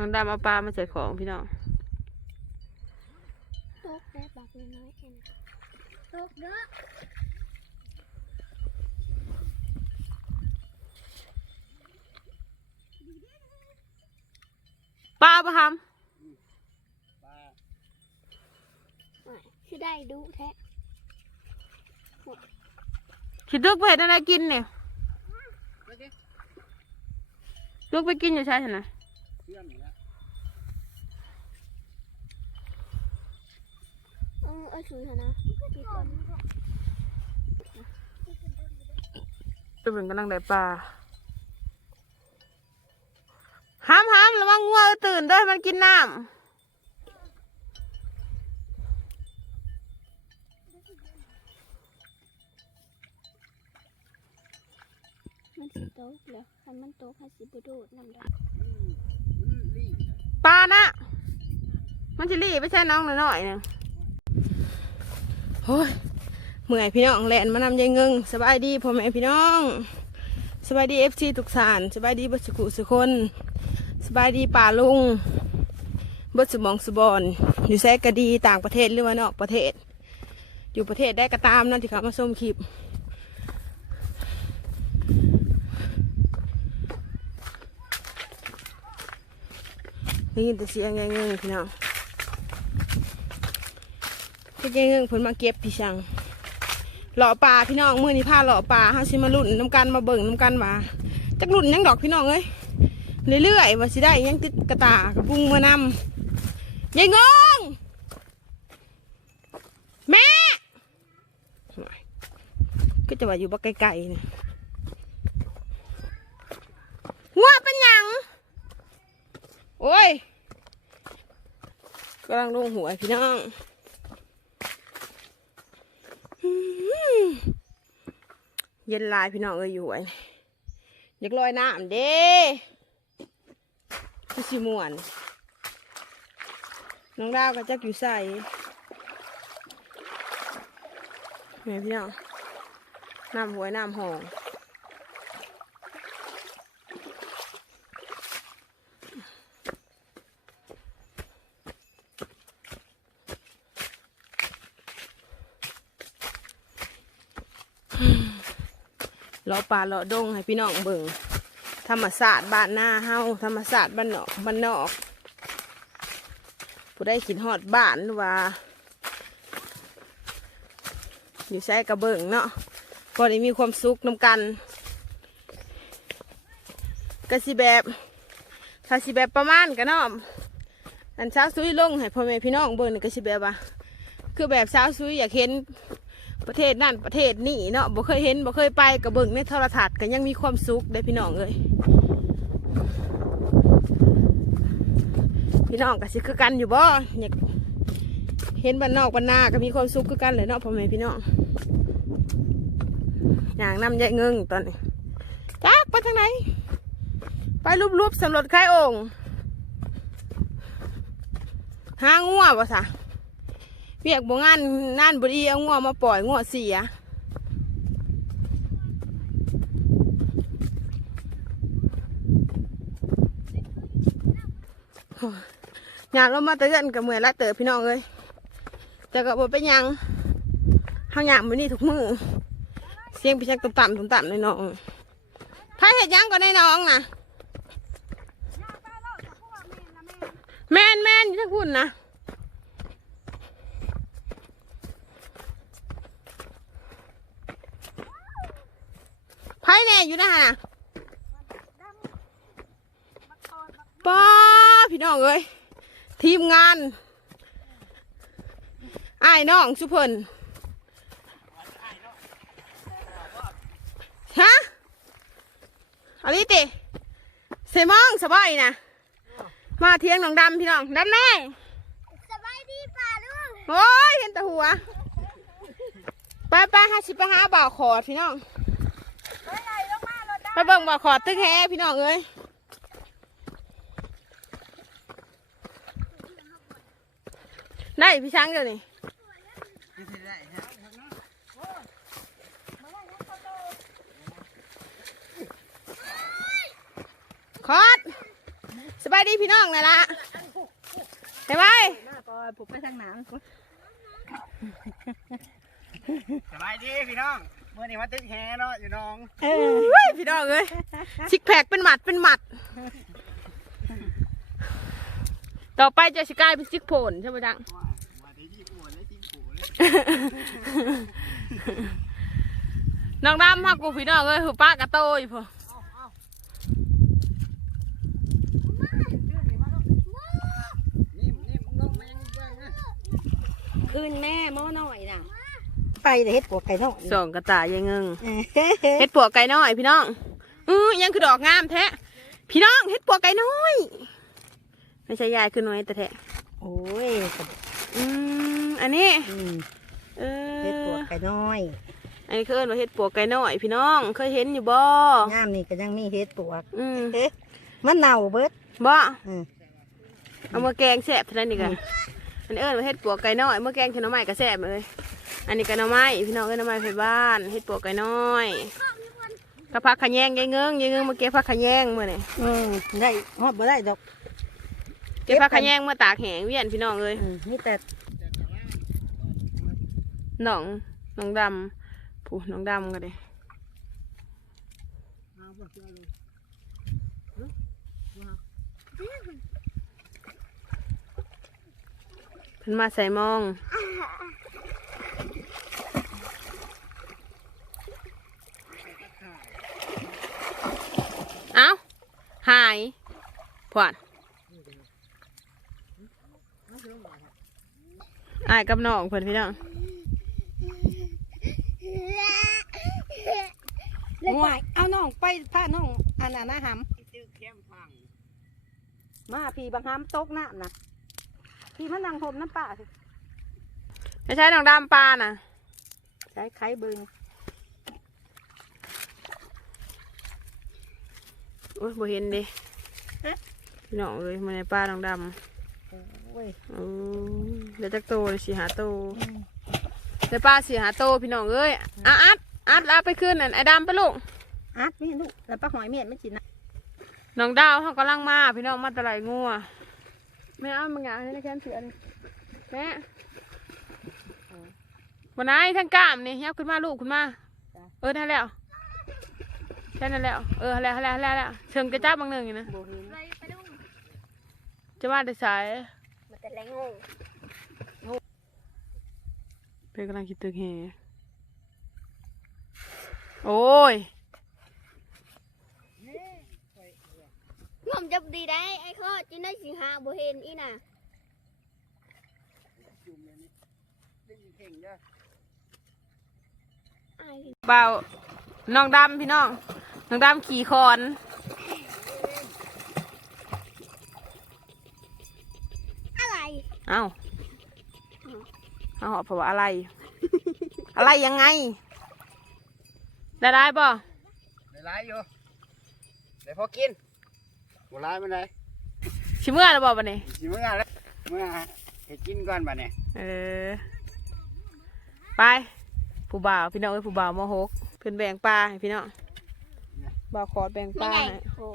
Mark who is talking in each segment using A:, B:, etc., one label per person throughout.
A: น้องดำเอาปลามาใส่ของพี่น้อง
B: ตกได้บักน้อยๆเองตกเด้อ
A: ปลาปะท
B: อะคือได้ดูแท้ำ
A: คิดดึกไปเห็นอะไรกินเนี่ยดึกไปกินอยู่ใช่ไหม
B: เออ เอาสูงเถอนะมีคน
A: จะเป็นกำลังได้ปลาห้ามห้ามระวังงัวตื่นด้วยมันกินน้ำ
B: มันสิตแล้วคันมันตกให้สิบโดดน้ำได้
A: ปลานะมันจะรีบไปใช่น้องหน่อยหนึ่ง โอ้ยเมื่อยพี่น้องแลนมานำยายเงิงสบายดีพ่อแม่พี่น้องสบายดีเอฟซีทุกสานสบายดีบัสกุสุคนสบายดีป่าลุงบิดสมองสุบอนอยู่แซกก็ดีต่างประเทศหรือว่านอกประเทศ อยู่ประเทศได้ก็ตามนั่นที่เขามาส้มคลิปได้ยินแต่เสียงแงงพี่น้อง พี่แงงๆเพิ่นมาเก็บพี่ชังหล่อปลาพี่น้องมือนี้พาหล่อปลาเฮาสิมาลุ่นน้ำกันมาเบิ่งน้ำกันว่าจักลุ่นยังดอกพี่น้องเอ้ยเรื่อยๆว่าสิได้ยังติดกระตากระปุงมานำยายงงแม่ก็จะว่าอยู่บ่ไกลๆนี่งัวเป็นยังโอ้ยกำลังลงหัวพี่น้องอื้อ เย็นลายพี่น้องเอ้ยอยู่หวยอยากลอยน้ำเด้พี่ชิมวน น้องดาวก็จักอยู่ใส่แม่พี่น้องน้ำหวยน้ำหอง เลาะป่าเลาะดงให้พี่น้องเบิ่งธรรมศาสตร์บ้านหน้าเฮาธรรมศาสตร์บ้านนอกบ้านนอก ผู้ได้ขินฮอดบ้านว่า อยู่ใช้กระเบิ่งเนาะก็ได้มีความสุขนำกันกสิแบบถ้าสิแบบประมาณกันเนาะอันเช้าซุยลงให้พ่อแม่พี่น้องเบิ่งก็สิแบบว่าคือแบบเช้าซุยอยากเห็น ประเทศนั่นประเทศนี่เนาะบ่เคยเห็นบ่เคยไปกับเบิ่งในโทรทัศน์ก็ยังมีความสุขได้พี่น้องเอ้ยพี่น้องก็สิคือกันอยู่บ่อยากเห็นบ้านนอกบ้านนาก็มีความสุขคือกันเลยเนาะพ่อแม่พี่น้องอย่างน้ำยายเงิงตอนนี้จักไปทางไหนไปรูปๆสำรวจคายองค์หางัวบ่ซะ เวียกบ่งานนานบดีเอางัวมาปล่อยงัวเสียอยานเรามาเตือนกับเมื่อยละเตอพี่น้องเอ้ยแต่ก็บ่เป็นหยังเฮาหยามมื้อนี้ทุกมือเสียงพี่ชักต่ำๆต่ำๆในน้องไผเฮ็ดยังก็ในน้องนะแมนแมนยังคุณนะ พ่แน่อยู่นะฮะป้าพี่น้องเอ้ยทีมงานไอ้ายน้องสุพลฮะอะไรติเสมองสบายนะมาเที่ยงน้องดำพี่น้องดำน้อย
B: สบายดีป่าลูก
A: โอ้ยเห็นแต่หัวไปไปหาสิไปหาบ่าวขอดพี่น้อง
B: ไปไหนลงมารถ ไป
A: เบิ่งบ่อขอดตึกแฮพี่น้องเอ้ยได้พี่ช้างเดี๋ยวนี้ขอดสบายดีพี่น้องนั่นละไปไป
C: มาก่อนผมไปทางหนัง
D: สบายดีพี่น้อง มื่อนี้มาตึกแฮเนาะอยู่น้อง
C: เออ
A: เฮ้ยพี่น้องเอ้ยซิกแพคเป็นหมัดเป็นหมัด ต่อไปจะสิกลายเป็นซิกโผนใช่ไหมจัง
D: ว่าว่าได้ยี่ปัวเลยจริงผูเลย
A: น้องดำฮักกูพี่น้องเอ้ยหูป้ากระโตอยู่พอ
D: นี่นี่มึงลงมายังเบิ่งนะ
C: คืนแม่หม้อหน่อยน่ะ ไปเลยเฮ็ดปวกไก่ทอด
A: สองกระตายยังเงิง
C: เออ
A: เฮ็ดปัวกไก่น้อยพี่น้องอือยังคือดอกงามแท้พี่น้องเฮ็ดปัวกไก่น้อย ไม่ใช่ยายคือน้อยแต่แท้
C: โอ้ย
A: อืมอันนี้
C: อืม
A: เออ
C: เฮ็ดปวกไก่น้อย
A: อันนี้คือเอิ้นว่าเฮ็ดปัวกไก่น้อย พี่น้องเคยเห็นอยู่บ่
C: งามนี่ก็ยังมีเฮ็ดปวก
A: อืม
C: เอ๊ะมันเน่าเบิด
A: บ่
C: อืม
A: เอามาแกงแซ่บเท่านั้นนี่กันอันนี้เอิ้นว่าเฮ็ดปัวกไก่น้อยเมื่อแกงขี้หน่อไม้ก็แซ่บเลย อันนี้ก็หน่อไม้พี่น้องเอิ้นหน่อไม้ไผบ้านเฮ็ดปัวกไก่น้อยกระพักขะแยงยายเงิงยายเงิงมาเก็บผักขะแยงมื้อนี่
C: อืมได้ฮอดบ่ได้ดอก
A: เก็บผักขะแยงมาตากแห้งเวียนพี่น้องเอ้ย
C: อืมนี่แต่
A: น้องน้องดำผู้น้องดำก็ได้
D: เอาบ่เชื่อเลย
A: เพิ่นมาใส่หมอง เอ้า หาย พวดอายกับน้องเพิ่นพี่น้อง
C: ห่วยเอาน้องไปพาน้องอันนั้นนะห
D: ตึกเข้มพังำ
C: มาพี่บางหำตกน้ำนะพี่มันนั่งห่มน้ำป่าสิ
A: ไม่ใช่น้องดำปลาน่ะ
C: ใช้ไข่เบิง
A: โอ้ยบ่เห็นเดิ พี่น้องเอ้ยมาในป้าน้องด
C: โอ้ยำ
A: โอ้ยเดี๋ยวจักโตเลยสิหาโตเดี๋ยวป้าสิหาโตพี่น้องเอ้ยอะอัดอัดแล้วเอาไปขึ้นนั่นไอ้ดำไปลูก
C: อัดนี่ลูกแล้วป้าหอยเมียนไม่กินนะ
A: น้องดาวเขากำลังมาพี่น้องมาแตะไหลงัวแม่เอามึงอยากให้ในแคมเสือนี่แม่วันไหนทั้งกล้ามนี่ยับขึ้นมาลูกขึ้นมา เออได้แล้วแค่นั้นแล้ว เออแล้วแล้วแล้วแล้วเชิงจะจับบางหนึ่งอยู่นะ
C: โบเห็น
B: ไปไปดู
A: จะมาได้สาย
B: มันแต่แรงงง
A: เป็นกำลังคิดตึกแฮโอ้ย
B: งมจะดีได้ไอ้ข้อจินได้สิหาบ่เห็นอีน่ะ
D: จุ่มเลยนี่ได้ยินเก่งจ้ะ
B: อาย
A: เบาน้องดำพี่น้อง น้องดำขี่คอน
B: อะไร
A: เอ้าเอาเหาะเพราะว่าอะไร อะไรยังไง ได้ได้ป่ะ
D: ได้ร้ายอยู่ได้พอกินบ่ร้ายมันได้
A: ชิเมื่อแล้วบอกปะเนี่ย
D: สิมื้อแล้วเมื่อให้กินก่อนบัดนี้
A: เออ ไป ผู้บ่าวพี่น้องเอ้ยผู้บ่าวมหกเพิ่นแบ่งปลาให้พี่น้องบ่าวขอแบ่งป
B: ไม่
A: ลา
B: ไง
A: ให้
B: โอ้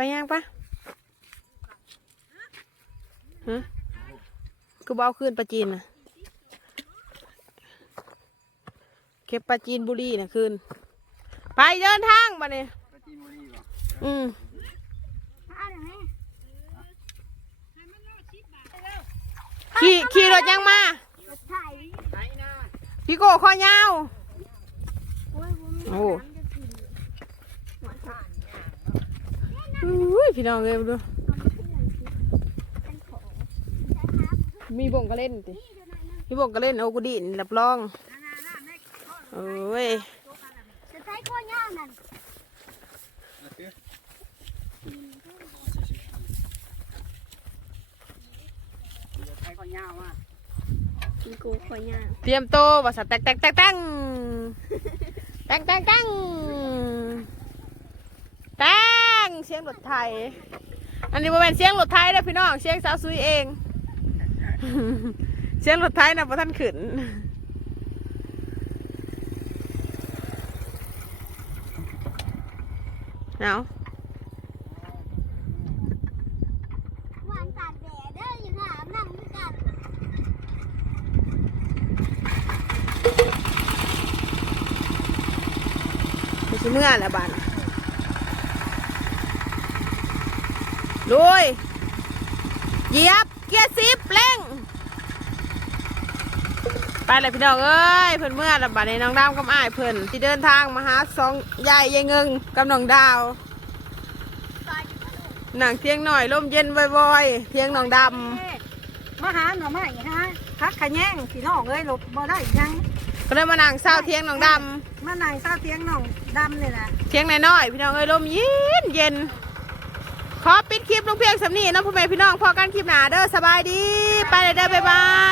A: ไปยังปะฮะกูบ่าวขึ้นปลาจีนนะเก็บปลาจีนบุรีนะคืนไปเดินทางมาเนี่ย
D: ไปจีนบุรีบ่
A: อืมขี่ขี่รถยังมา
B: ถ่าย
D: ไหนนะ
A: พี่โก้คอยาว
B: โอ้ยผมมี
A: โอ้
B: น้ำจะกินหัวถ่าน
A: อุ้ยพี่น้องเลยดู
B: เอามาขึ้นหน่อยสิเป็นของใช่ครับ
A: มีบ่งก็เล่นติมีบ่งก็เล่นเอากูดินรับรองโอ้ย
B: จะใช้ข้อย่างนั่น
D: เดี๋ยวใช้ข้าวยาวมา
B: กินกูข้อย่าง
A: เตรียมโตวว่าสัตว์แตกแตกแตกแตงแตงแตงแตงแตง เสียงรถไทย อันนี้บ่แม่นเสียงรถไทยนะพี่น้องเสียงสาวซุยเอง เสียงรถไทยนะพระท่านขึ้นเอา
B: หวานตากแดดเด้ออยู่หานั่งด้วยกัน
A: ไม่ใช่เมื่อแล้วบ้าน ลุยเหยียบเกียร์สิบเร่ง ไปเลยพี่น้องเอ้ยเพิ่นเมื่อแล้วบัดนี้น้องดาวกับอ้ายเพิ่นที่เดินทางมาหาสองยายยายเงิงกับน้องดาวหนังเที่ยงหน่อยลมเย็นบ่อยๆเที่ยงน้องด
C: มาหาหน่อไม้ฮะพักขะแยงพี่น้องเอ้ยหลบบ่ได้อีกยังำ
A: ก็เลยมานั่งเศร้าเที่ยงน้องด
C: มานั่งเศร้าเทียงน้องดำนี่แหละำ
A: เที่ยงน้อยๆพี่น้องเอ้ยลมเย็นเย็น ขอปิดคลิปลงเพียงสำนีนะพ่อแม่พี่น้องพอกันคลิปหนาเด้อสบายดี ไปเลยเด้อบ๊ายบาย